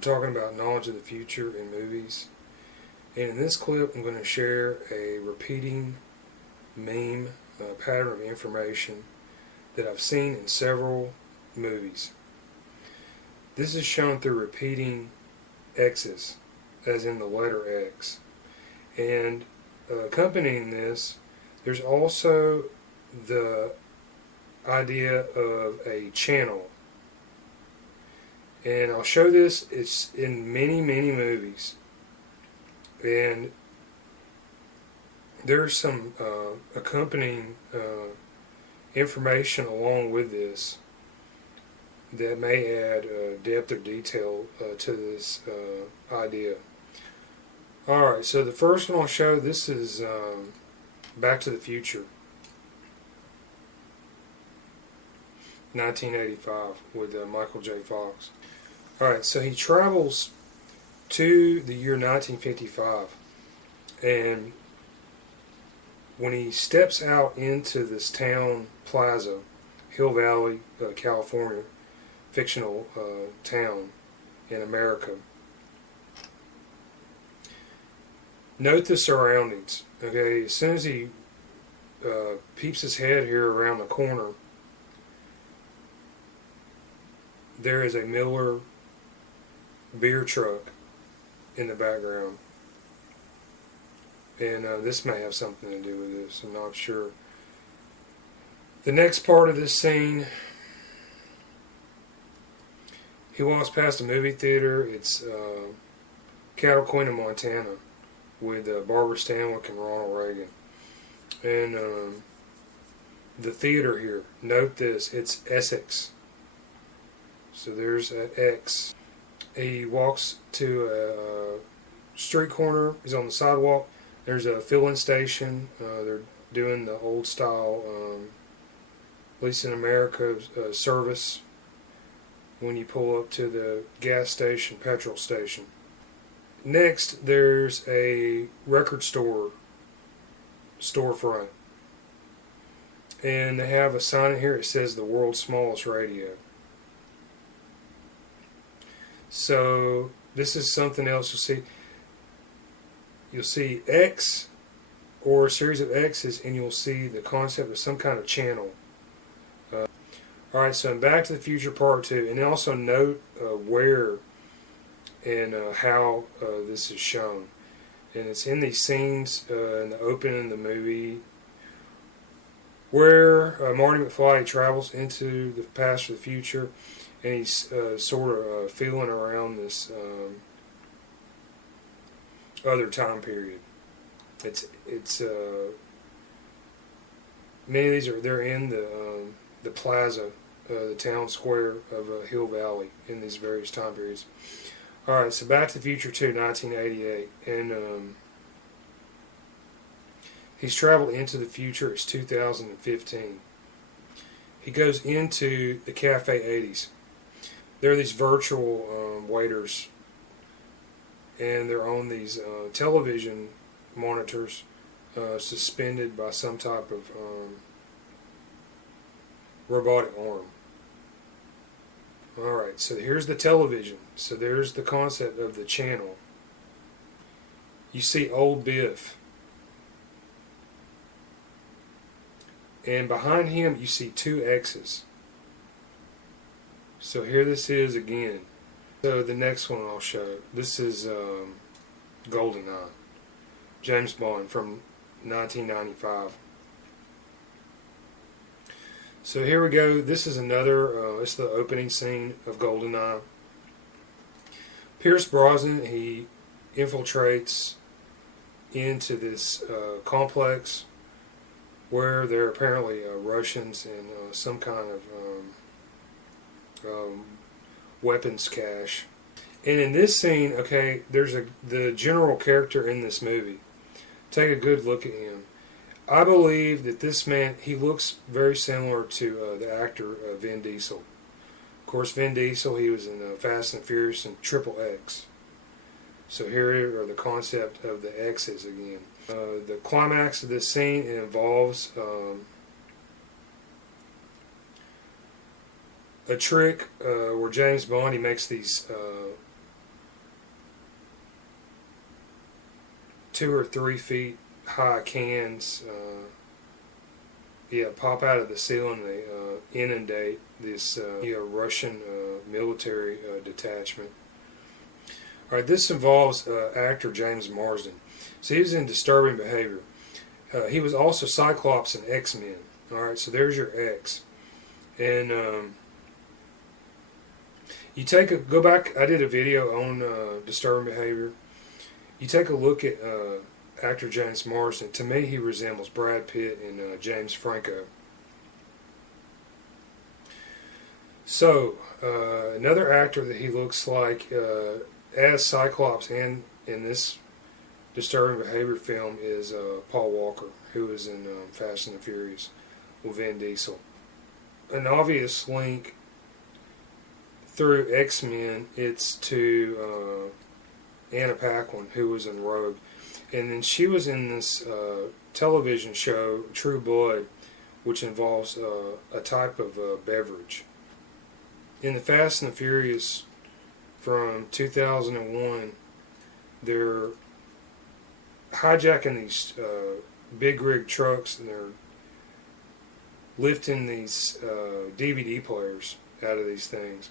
We're talking about knowledge of the future in movies. And in this clip, I'm going to share a repeating meme pattern of information that I've seen in several movies. This is shown through repeating X's, as in the letter X. And accompanying this, there's also the idea of a channel. And I'll show this, it's in many, many movies. And there's some accompanying information along with this that may add depth or detail to this idea. Alright, so the first one I'll show, this is Back to the Future, 1985, with Michael J. Fox. Alright, so he travels to the year 1955, and when he steps out into this town, Plaza, Hill Valley, California, fictional town in America, note the surroundings. Okay, as soon as he peeps his head here around the corner, there is a Miller beer truck in the background, and this may have something to do with this, I'm not sure. The next part of this scene, he walks past a movie theater. It's Cattle Queen in Montana, with Barbara Stanwyck and Ronald Reagan. And the theater here, note this, it's ESSEX. So there's an X. He walks to a street corner. He's on the sidewalk. There's a filling station. They're doing the old style, at least in America, service when you pull up to the gas station, petrol station. Next, there's a record storefront. And they have a sign in here. It says the world's smallest radio. So this is something else you'll see. You'll see X or a series of X's, and you'll see the concept of some kind of channel. Alright, so in Back to the Future Part 2, and also note where and how this is shown. And it's in these scenes in the opening of the movie where Marty McFly travels into the past or the future, and he's sort of feeling around this other time period. It's many of these they're in the Plaza, the town square of Hill Valley, in these various time periods. Alright, so Back to the Future 2, 1988, and he's traveled into the future. It's 2015. He goes into the Cafe 80s. There are these virtual waiters, and they're on these television monitors suspended by some type of robotic arm. Alright, so here's the television. So there's the concept of the channel. You see Old Biff. And behind him you see two X's. So here this is again. So the next one I'll show. This is Goldeneye. James Bond from 1995. So here we go. This is another, it's the opening scene of Goldeneye. Pierce Brosnan, he infiltrates into this complex where there are apparently Russians and some kind of weapons cache. And in this scene, okay, there's the general character in this movie. Take a good look at him. I believe that this man, he looks very similar to the actor Vin Diesel. Of course, Vin Diesel, he was in Fast and Furious and Triple X. So here are the concept of the X's again. The climax of this scene involves a trick where James Bond, he makes these 2 or 3 feet high cans pop out of the ceiling. They inundate this Russian military detachment. Alright, this involves actor James Marsden. So he was in Disturbing Behavior. He was also Cyclops in X-Men. Alright, so there's your X. And you go back, I did a video on Disturbing Behavior. You take a look at actor James Marsden. To me, he resembles Brad Pitt and James Franco. So, another actor that he looks like as Cyclops and in this Disturbing Behavior film is Paul Walker, who is in Fast and the Furious with Vin Diesel. An obvious link through X-Men, it's to Anna Paquin, who was in Rogue. And then she was in this television show, True Blood, which involves a type of beverage. In the Fast and the Furious from 2001, they're hijacking these big rig trucks, and they're lifting these DVD players out of these things.